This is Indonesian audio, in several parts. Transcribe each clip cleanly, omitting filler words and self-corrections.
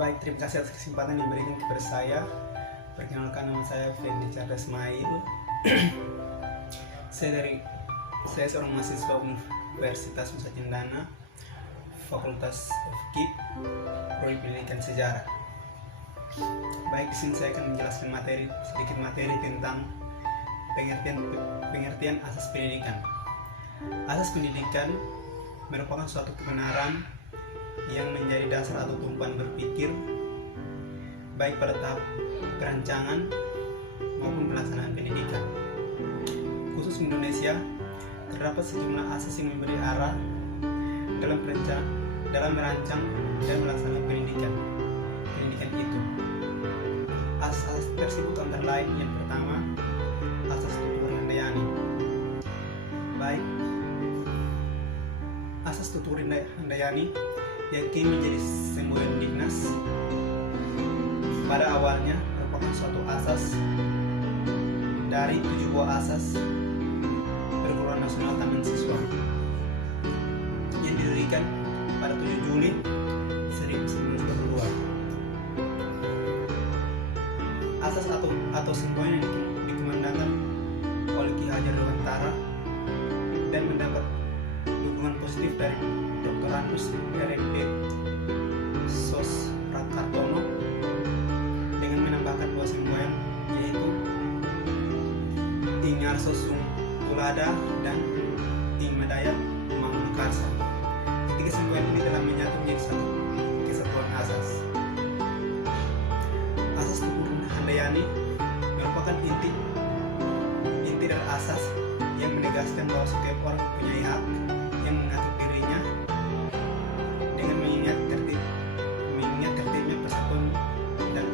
Baik, terima kasih atas kesempatan yang diberikan kepada saya. Perkenalkan, nama saya Fendi Charles Mail. Saya seorang mahasiswa Universitas Nusa Cendana, Fakultas FKIP, Prodi Pendidikan Sejarah. Baik, di sini saya akan menjelaskan sedikit materi tentang pengertian asas pendidikan. Asas pendidikan merupakan suatu kebenaran yang menjadi dasar atau tumpuan berpikir baik pada tahap perancangan maupun pelaksanaan pendidikan. Khusus Indonesia, terdapat sejumlah asas yang memberi arah dalam merancang dan melaksanakan pendidikan itu. Asas tersebut antara lain: yang pertama, asas tutur Handayani. Baik, asas tutur Handayani yang kini menjadi semboyan Dignas pada awalnya merupakan suatu asas dari 7 buah asas perguruan nasional taman siswa yang didirikan pada 7 Juli 1922. Asas atau semboyan yang dikemandangkan oleh Ki Hajar Dewantara dan mendapat dukungan positif dari Dr. Anus RMD Sos Rakartono dengan menambahkan dua semboyan, yaitu Ing Arso Sung Tulada dan Ing Medaya Mangunukarsa. Ketiga semboyan ini telah menyatu menjadi satu kesatuan asas. Asas tutur Handayani merupakan inti dari asas yang menegaskan bahwa setiap orang mempunyai hak yang mengatur dirinya dengan mengingat tertibnya persatuan dan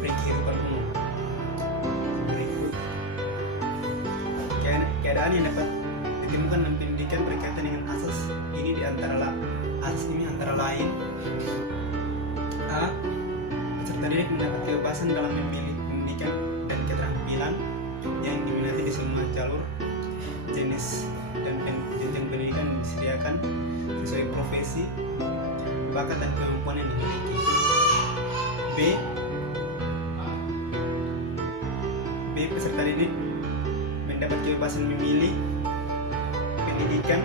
kehidupan umum. Berikut keadaan yang dapat ditemukan dalam pendidikan berkaitan dengan asas ini antara lain: A. Peserta didik mendapat kebebasan dalam memilih pendidikan dan keterampilan yang diminati di semua jalur, jenis dan jenjang pendidikan yang disediakan sesuai profesi, bakat dan kemampuan yang dimiliki. B. Peserta didik mendapat kebebasan memilih pendidikan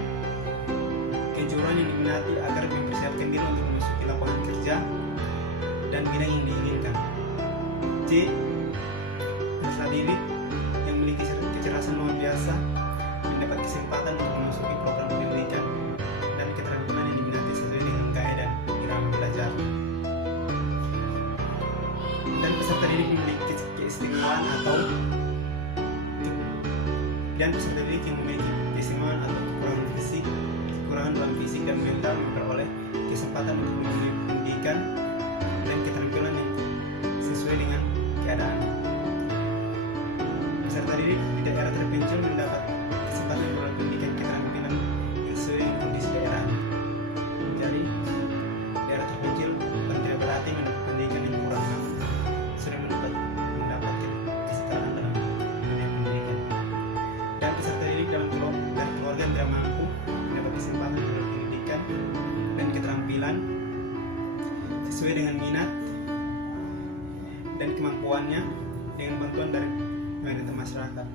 kejuruan yang diminati agar mempersiapkan diri untuk memasuki lapangan kerja dan bidang yang diinginkan. C. Peserta didik yang memiliki kecerdasan luar biasa mendapat kesempatan untuk memasuki program pendidikan dan keterampilan yang diminati sesuai dengan gaya dan irama belajar. Dan peserta didik memiliki keistimewaan kekurangan dalam fisik dan mental memperoleh kesempatan untuk memilih pendidikan dan keterampilan yang sesuai dengan keadaan. Peserta didik di daerah terpencil mendapat kesempatan memperoleh pendidikan keterampilan yang sesuai dengan kondisi daerahnya. Jadi, daerah terpencil bukan tidak berarti mendapat pendidikan yang kurang, sudah mendapat kesetaraan dalam dunia pendidikan. Dan peserta didik dari keluarga yang tidak mampu mendapat kesempatan memperoleh pendidikan dan keterampilan sesuai dengan minat dan kemampuannya dengan bantuan dari pemerintah masyarakat.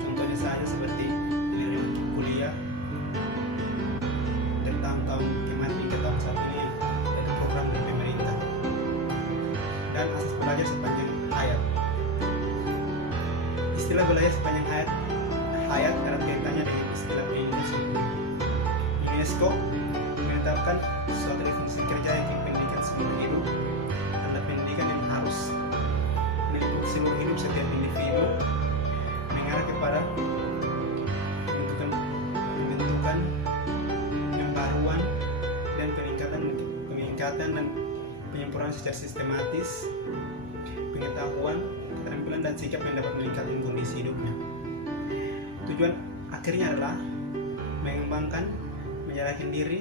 Contohnya saja seperti pilihan kuliah tentang tahun kemarin hingga tahun saat ini dari program dari pemerintah. Dan asas belajar sepanjang hayat. Istilah belajar sepanjang hayat erat kaitannya dengan istilah pendidikan. UNESCO menetapkan suatu definisi kerja yang pendidikan seumur hidup adalah pendidikan yang harus meliputi seluruh hidup setiap individu, mengarah kepada pembentukan, pembaruan, dan peningkatan dan penyempurnaan secara sistematis pengetahuan, keterampilan, dan sikap yang dapat meningkatkan kondisi hidupnya. Tujuan akhirnya adalah mengembangkan, menjadikan diri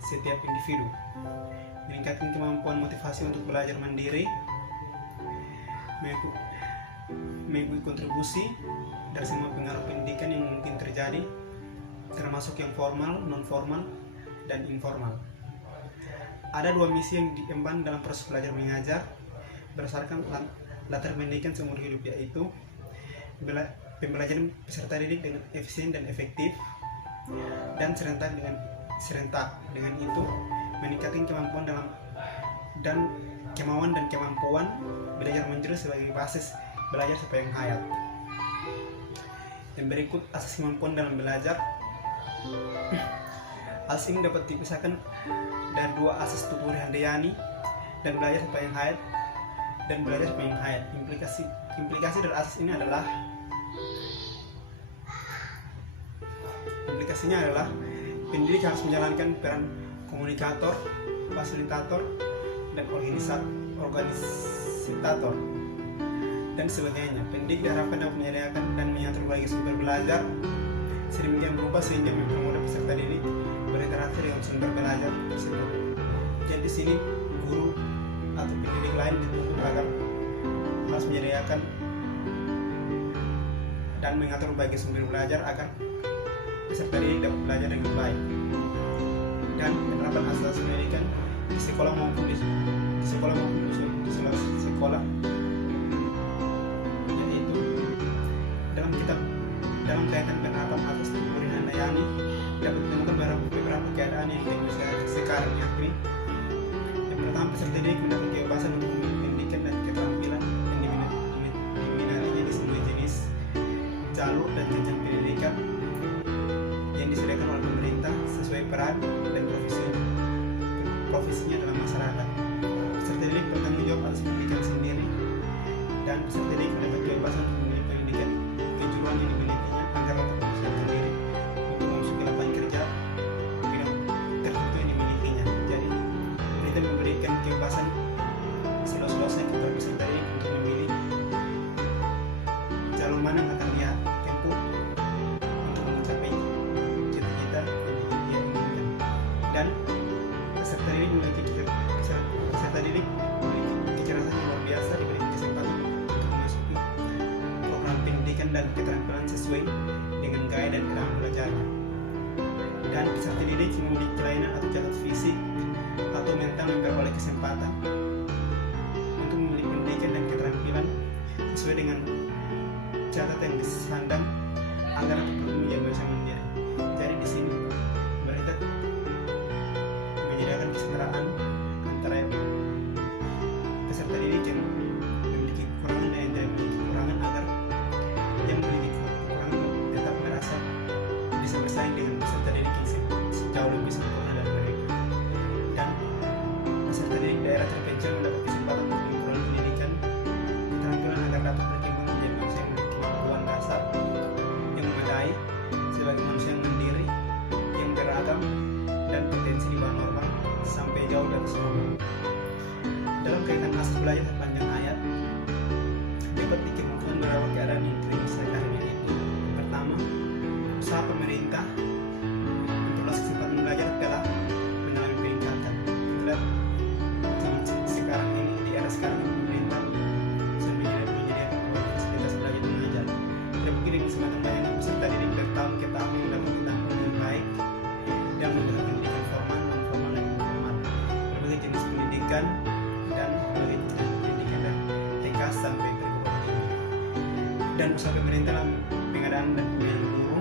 setiap individu, meningkatkan kemampuan motivasi untuk belajar mandiri, mengikuti kontribusi dari semua pengaruh pendidikan yang mungkin terjadi, termasuk yang formal, non formal, dan informal. Ada dua misi yang diemban dalam proses belajar mengajar berdasarkan latar pendidikan seumur hidup, yaitu pembelajaran peserta didik dengan efisien dan efektif dan serentak. Dengan itu meningkatkan kemampuan dan kemampuan belajar menjurus sebagai basis belajar sepanjang hayat. Yang berikut asas kemampuan dalam belajar. Asas ini dapat dipisahkan dari dua asas tubuh handayani dan belajar sepanjang hayat dan belajar sepanjang hayat. Implikasi dari asas ini adalah pendidik harus menjalankan peran komunikator, fasilitator, dan organisator dan sebagainya. Pendidik diharapkan dapat menyediakan dan mengatur berbagai sumber belajar sedemikian rupa sehingga mempermudah peserta didik berinteraksi dengan sumber belajar tersebut. Jadi di sini guru atau pendidik lain dituntut agar harus menyediakan dan mengatur berbagai sumber belajar agar peserta didik dapat belajar dengan baik. Dan penerapan asas pendidikan di sekolah maupun di sekolah, yaitu dalam kaitan penerapan asas tubuh handayani dapat ditemukan beberapa keadaan yang Indonesia sekarang, yakni yang pertama, peserta didik mendapat kebebasan untuk memilih pendidikan dan keterampilan yang diminatinya di semua jenis, jalur, dan jenjang pendidikan yang disediakan oleh pemerintah sesuai peran dan profesinya dalam masyarakat. Peserta didik bertanggung jawab atas pendidikan sendiri, dan peserta didik mendapat kebebasan untuk memilih pendidikan kejuruan yang dimilikinya agar dapat mempersiapkan diri untuk memasuki lapangan kerja bidang tertentu yang dimilikinya. Jadi pemerintah memberikan kebebasan seluas-luasnya kepada peserta didik untuk memilih jalur mana yang akan dia tempuh untuk mencapai cita-cita yang dia inginkan. Dan peserta didik memiliki kecerdasan yang luar biasa, diberi kesempatan untuk memasuki program pendidikan dan keterampilan sesuai dengan gaya dan irama belajarnya. Dan peserta didik yang memiliki kelainan atau cacat fisik atau mental memperoleh kesempatan untuk memiliki pendidikan dan keterampilan sesuai dengan catatan yang disandang agar dapat menjadi manusia mandiri. Jadi di sini pemerintah menyediakan kesetaraan antara peserta didik yang memiliki kekurangan dan yang tidak memiliki kekurangan agar yang memiliki kekurangan tetap merasa bisa bersaing dengan peserta didik yang jauh lebih sempurna dari mereka. Dan peserta didik daerah terpencil mendapat kesempatan untuk memperoleh pendidikan keterampilan agar dapat berkembang menjadi manusia yang memiliki kemampuan dasar yang memadai sebagai manusia yang mandiri, yang beragam, dan potensi di bawah normal sampai jauh di atas normal. Dalam kaitan asas belajar sepanjang hayat dapat dikembangkan beberapa keadaan yang kritis sekarang, yaitu yang pertama, usaha pemerintah untuk kesempatan belajar telah mengalami peningkatan. Kita sekarang ini di era sekarang pemerintah sudah menyediakan fasilitas belajar mengajar. Terbukti dengan semakin banyaknya peserta didik bertahun ke tahun mendapat pendampingan yang baik dan mendapat pendidikan formal, non-formal, dan informal, berbagai jenis pendidikan dan berbagai jenis pendidikan dari TK sampai perguruan tinggi. Dan usaha pemerintah dalam pengadaan dan pembinaan guru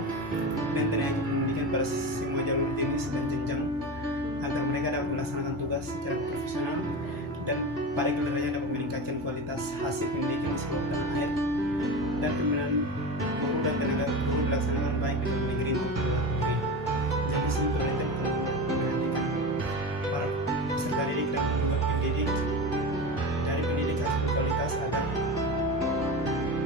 dan tenaga pendidikan pada semua jalur jenis dan jenjang agar mereka dapat melaksanakan tugas secara profesional dan pada gilirannya dapat meningkatkan kualitas hasil pendidikan di seluruh tanah air. Dan pembinaan guru dan tenaga guru dilaksanakan baik di dalam negeri maupun di luar negeri. Jadi sini pemerintah memperhatikan para peserta didik dan menunjukkan pendidik dari pendidik hasil berkualitas agar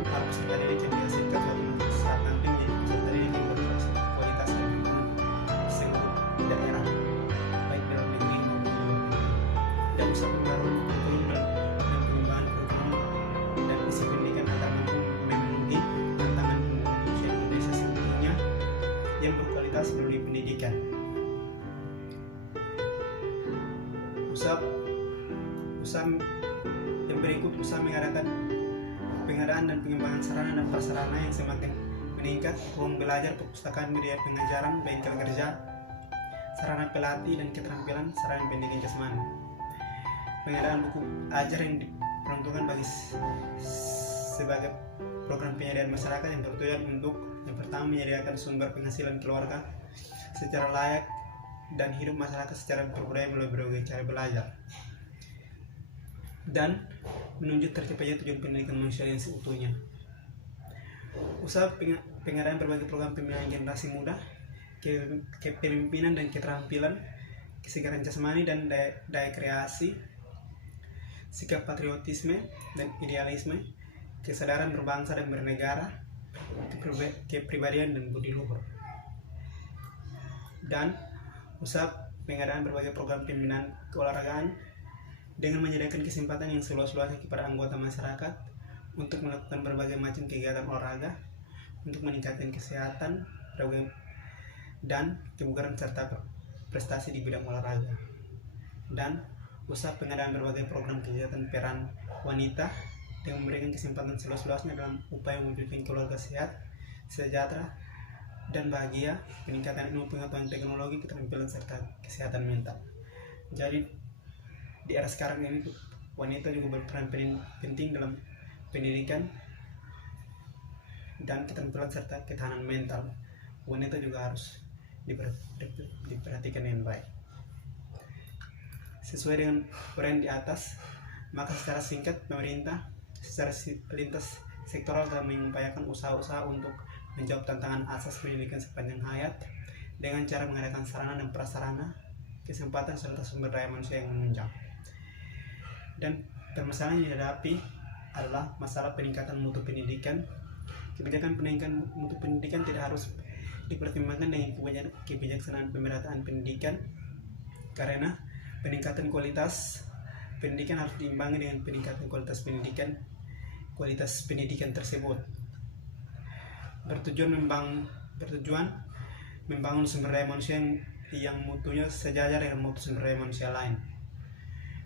para peserta didik yang dihasilkan suatu saat nanti menjadi peserta didik yang berkualitas dan berguna di seluruh daerah baik dalam negeri maupun di luar negeri. Dan usaha pembaruan kurikulum dan pengembangan kurikulum dan isi pendidikan agar mampu memenuhi tantangan pembangunan manusia Indonesia seutuhnya yang berkualitas melalui pendidikan. Usaha yang berikut, usaha mengadakan pengadaan dan pengembangan sarana dan prasarana yang semakin meningkat, ruang belajar, perpustakaan, media pengajaran, bengkel kerja, sarana pelatih dan keterampilan sarana pendidikan jasmani. Pengadaan buku ajar yang diperuntukkan bagi sebagai program penyediaan masyarakat yang bertujuan untuk yang pertama menyediakan sumber penghasilan keluarga secara layak dan hidup masyarakat secara berbudaya melalui berbagai cara belajar, dan menunjuk tercapainya tujuan pendidikan manusia yang seutuhnya. Usaha pengadaan berbagai program pembinaan generasi muda, kepemimpinan dan keterampilan, kesegaran jasmani dan daya kreasi, sikap patriotisme dan idealisme, kesadaran berbangsa dan bernegara, kepribadian dan budi luhur. Dan usaha pengadaan berbagai program pembinaan keolahragaan dengan menyediakan kesempatan yang seluas-luasnya kepada anggota masyarakat untuk melakukan berbagai macam kegiatan olahraga untuk meningkatkan kesehatan dan kebugaran serta prestasi di bidang olahraga. Dan usaha pengadaan berbagai program kegiatan peran wanita dengan memberikan kesempatan seluas-luasnya dalam upaya mewujudkan keluarga sehat, sejahtera, dan bahagia, peningkatan ilmu pengetahuan teknologi, keterampilan serta kesehatan mental. Jadi di era sekarang ini wanita juga berperan penting dalam pendidikan dan keterampilan serta ketahanan mental. Wanita juga harus diperhatikan dengan baik. Sesuai dengan uraian di atas, maka secara singkat pemerintah secara lintas sektoral telah mengupayakan usaha-usaha untuk menjawab tantangan asas pendidikan sepanjang hayat dengan cara mengadakan sarana dan prasarana, kesempatan serta sumber daya manusia yang menunjang. Dan permasalahan yang dihadapi adalah masalah peningkatan mutu pendidikan. Kebijakan peningkatan mutu pendidikan tidak harus dipertimbangkan dengan kebijaksanaan pemerataan pendidikan, karena peningkatan kualitas pendidikan harus diimbangi dengan peningkatan kualitas pendidikan tersebut. Bertujuan membangun sumber daya manusia yang mutunya sejajar dengan mutu sumber daya manusia lain.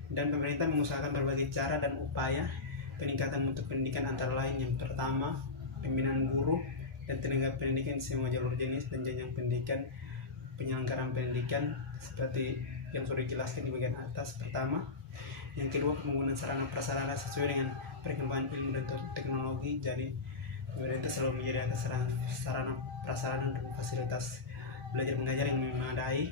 Dan pemerintah mengusahakan berbagai cara dan upaya peningkatan mutu pendidikan, antara lain yang pertama, pembinaan guru dan tenaga pendidikan semua jalur jenis dan jenjang pendidikan, penyelenggaraan pendidikan seperti yang sudah dijelaskan di bagian atas pertama. Yang kedua, penggunaan sarana prasarana sesuai dengan perkembangan ilmu dan teknologi. Jadi pemerintah selalu menyediakan sarana prasarana dan fasilitas belajar mengajar yang memadai,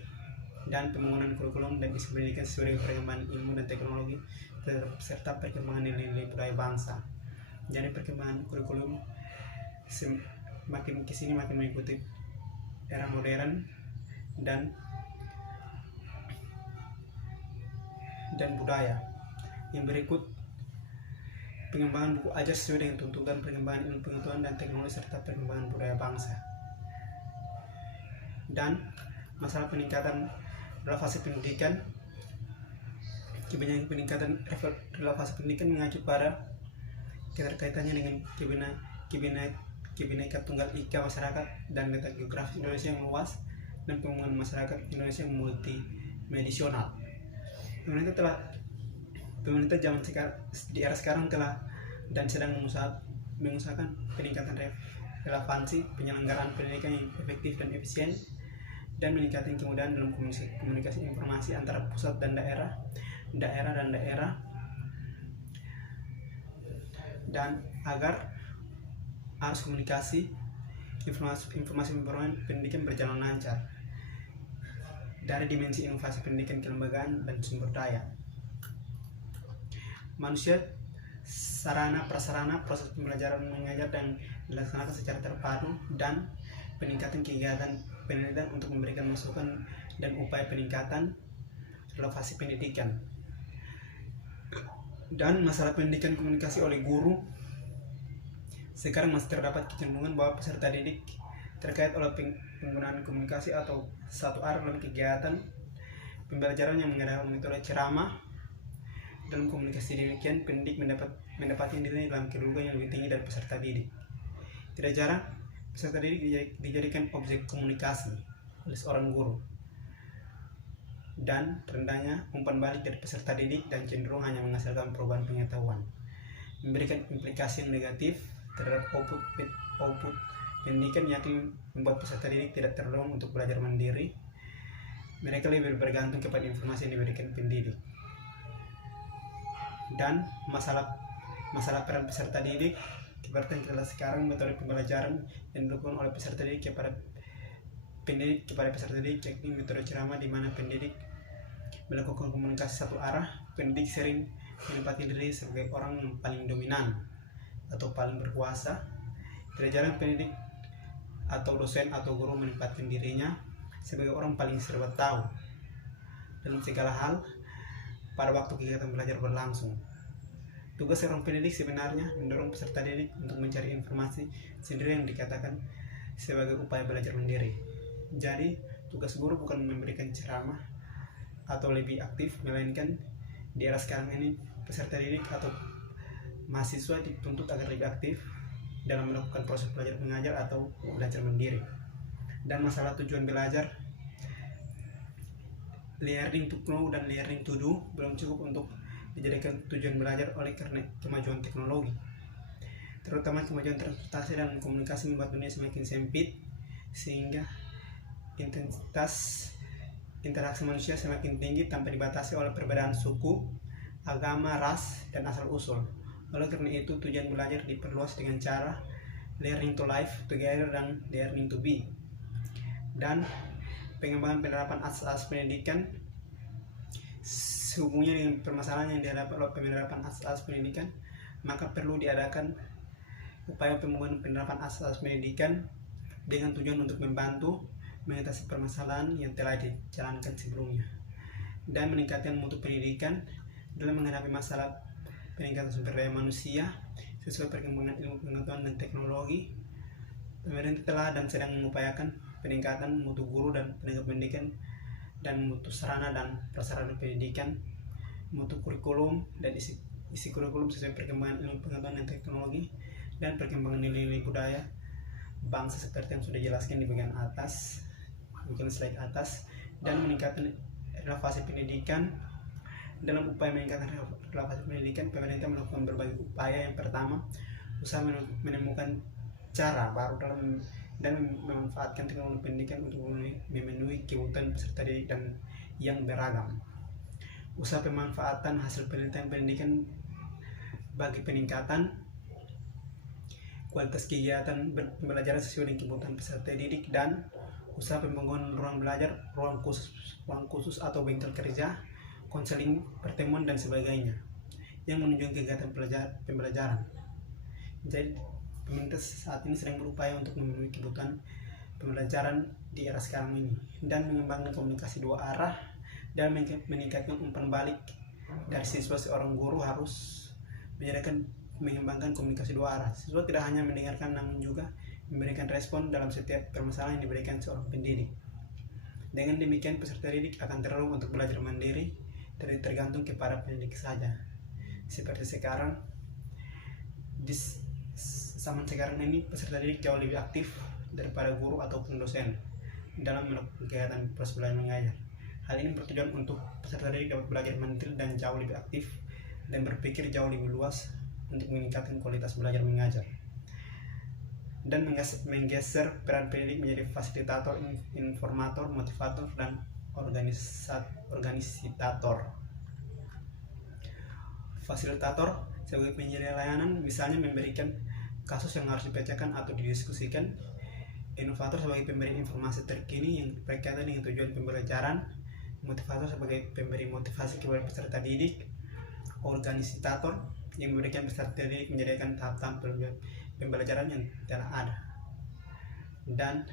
dan pembangunan kurikulum dan isi pendidikan sesuai dengan perkembangan ilmu dan teknologi serta perkembangan nilai-nilai budaya bangsa. Jadi perkembangan kurikulum makin kesini makin mengikuti era modern dan budaya. Yang berikut, pengembangan buku ajar sesuai dengan tuntutan perkembangan ilmu pengetahuan dan teknologi serta perkembangan budaya bangsa. Dan masalah peningkatan relevasi pendidikan, kebijakan peningkatan relevasi pendidikan mengacu pada keterkaitannya dengan kebinekaan tunggal ika masyarakat dan letak geografis Indonesia yang luas dan pembangunan masyarakat Indonesia yang multidimensional. Pemerintah zaman sekarang di era sekarang telah dan sedang mengusahakan peningkatan relevansi penyelenggaraan pendidikan yang efektif dan efisien, dan meningkatkan kemudahan dalam komunikasi informasi antara pusat dan daerah, dan agar arus komunikasi informasi pendidikan berjalan lancar dari dimensi inovasi pendidikan, kelembagaan, dan sumber daya manusia, sarana prasarana proses pembelajaran mengajar dan dilaksanakan secara terpadu, dan peningkatan kegiatan penelitian untuk memberikan masukan dan upaya peningkatan relevasi pendidikan. Dan masalah pendidikan komunikasi oleh guru, sekarang masih terdapat kecenderungan bahwa peserta didik terkait oleh penggunaan komunikasi atau satu arah dalam kegiatan pembelajaran yang menggunakan metode ceramah. Dalam komunikasi demikian, pendidik mendapatkan dirinya dalam kedudukan yang lebih tinggi dari peserta didik. Tidak jarang peserta didik dijadikan objek komunikasi oleh seorang guru, dan rendahnya umpan balik dari peserta didik dan cenderung hanya menghasilkan perubahan pengetahuan, memberikan implikasi yang negatif terhadap output pendidikan, yakni membuat peserta didik tidak terdorong untuk belajar mandiri mereka lebih bergantung kepada informasi yang diberikan pendidik. Dan masalah peran peserta didik seperti yang jelas sekarang, metode pembelajaran yang dilakukan oleh peserta didik kepada peserta didik, yakni metode ceramah, di mana pendidik melakukan komunikasi satu arah. Pendidik sering menempatkan diri sebagai orang yang paling dominan atau paling berkuasa. Tidak jarang pendidik atau dosen atau guru menempatkan dirinya sebagai orang paling serba tahu dalam segala hal pada waktu kegiatan belajar berlangsung. Tugas seorang pendidik sebenarnya mendorong peserta didik untuk mencari informasi sendiri yang dikatakan sebagai upaya belajar mandiri. Jadi, tugas guru bukan memberikan ceramah atau lebih aktif, melainkan di era sekarang ini peserta didik atau mahasiswa dituntut agar lebih aktif dalam melakukan proses belajar mengajar atau belajar mandiri. Dan masalah tujuan belajar, learning to know dan learning to do belum cukup untuk dijadikan tujuan belajar oleh karena kemajuan teknologi, terutama kemajuan transportasi dan komunikasi membuat dunia semakin sempit, sehingga intensitas interaksi manusia semakin tinggi tanpa dibatasi oleh perbedaan suku, agama, ras, dan asal usul. Oleh karena itu, tujuan belajar diperluas dengan cara learning to live together dan learning to be. Dan pengembangan penerapan asas pendidikan sehubungnya dengan permasalahan yang dihadapi oleh penerapan asas pendidikan, maka perlu diadakan upaya pengembangan penerapan asas pendidikan dengan tujuan untuk membantu mengatasi permasalahan yang telah dijalankan sebelumnya dan meningkatkan mutu pendidikan dalam menghadapi masalah peningkatan sumber daya manusia sesuai perkembangan ilmu pengetahuan dan teknologi. Pemerintah telah dan sedang mengupayakan peningkatan mutu guru dan tenaga pendidikan dan mutu sarana dan prasarana pendidikan, mutu kurikulum dan isi kurikulum sesuai perkembangan ilmu pengetahuan dan teknologi dan perkembangan nilai-nilai budaya bangsa seperti yang sudah dijelaskan di bagian atas, mungkin slide atas. Dan meningkatkan relevasi pendidikan. Dalam upaya meningkatkan relevasi pendidikan, pemerintah melakukan berbagai upaya. Yang pertama, usaha menemukan cara baru dalam dan memanfaatkan teknologi pendidikan untuk memenuhi kebutuhan peserta didik dan yang beragam. Usaha pemanfaatan hasil penelitian pendidikan bagi peningkatan kualitas kegiatan pembelajaran sesuai dengan kebutuhan peserta didik, dan usaha pembangunan ruang belajar, ruang khusus atau bengkel kerja, konseling, pertemuan, dan sebagainya yang menunjang kegiatan pembelajaran. Jadi pemerintah saat ini sedang berupaya untuk memenuhi kebutuhan pembelajaran di era sekarang ini dan mengembangkan komunikasi dua arah dan meningkatkan umpan balik dari siswa. Seorang guru harus mengembangkan komunikasi dua arah. Siswa tidak hanya mendengarkan namun juga memberikan respon dalam setiap permasalahan yang diberikan seorang pendidik. Dengan demikian peserta didik akan terdorong untuk belajar mandiri, tidak tergantung kepada pendidik saja. Seperti sekarang, di zaman sekarang ini peserta didik jauh lebih aktif daripada guru ataupun dosen dalam melakukan kegiatan proses belajar mengajar. Hal ini bertujuan untuk peserta didik dapat belajar mandiri dan jauh lebih aktif dan berpikir jauh lebih luas untuk meningkatkan kualitas belajar mengajar dan menggeser peran pendidik menjadi fasilitator, informator, motivator, dan organisitator. Fasilitator sebagai penyedia layanan, misalnya memberikan kasus yang harus dibacakan atau didiskusikan. Inovator sebagai pemberi informasi terkini yang berkaitan dengan tujuan pembelajaran. Motivator sebagai pemberi motivasi kepada peserta didik. Organisitator yang memberikan peserta didik menyediakan tahap-tahap pembelajaran yang telah ada, dan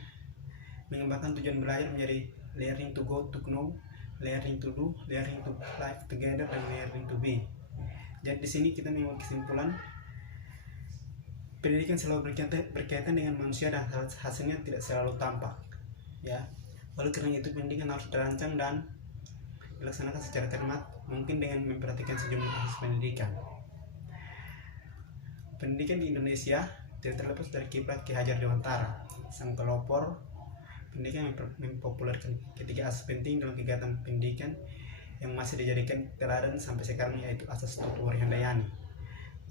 mengembangkan tujuan belajar menjadi learning to go to know, learning to do, learning to live together, dan learning to be. Jadi di sini kita membuat kesimpulan pendidikan selalu berkaitan dengan manusia dan hasilnya tidak selalu tampak, ya. Oleh karena itu pendidikan harus dirancang dan dilaksanakan secara cermat, mungkin dengan memperhatikan sejumlah proses pendidikan. Pendidikan di Indonesia tidak terlepas dari kiblat Ki Hajar Dewantara, sang pelopor pendidikan yang mempopulerkan ketiga asas penting dalam kegiatan pendidikan yang masih dijadikan teladan sampai sekarang, yaitu asas Tutu Handayani,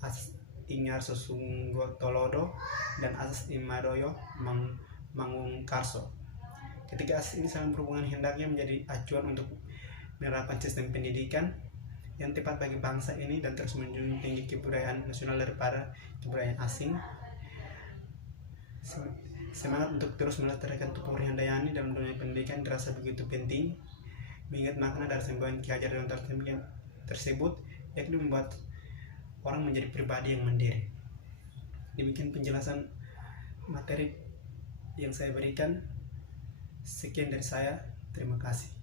asas Ingar Sosunggotolodo, dan asas Imadoyo Mangungkarso. Ketiga asas ini sangat berhubungan, hendaknya menjadi acuan untuk menerapkan sistem pendidikan yang tepat bagi bangsa ini dan terus menjunjung tinggi kebudayaan nasional daripada kebudayaan asing. Semangat untuk terus melestarikan tutur Handayani dalam dunia pendidikan terasa begitu penting, mengingat makna dari semboyan Ki Hajar Dewantara Timika tersebut, yakni membuat orang menjadi pribadi yang mandiri. Demikian penjelasan materi yang saya berikan. Sekian dari saya, terima kasih.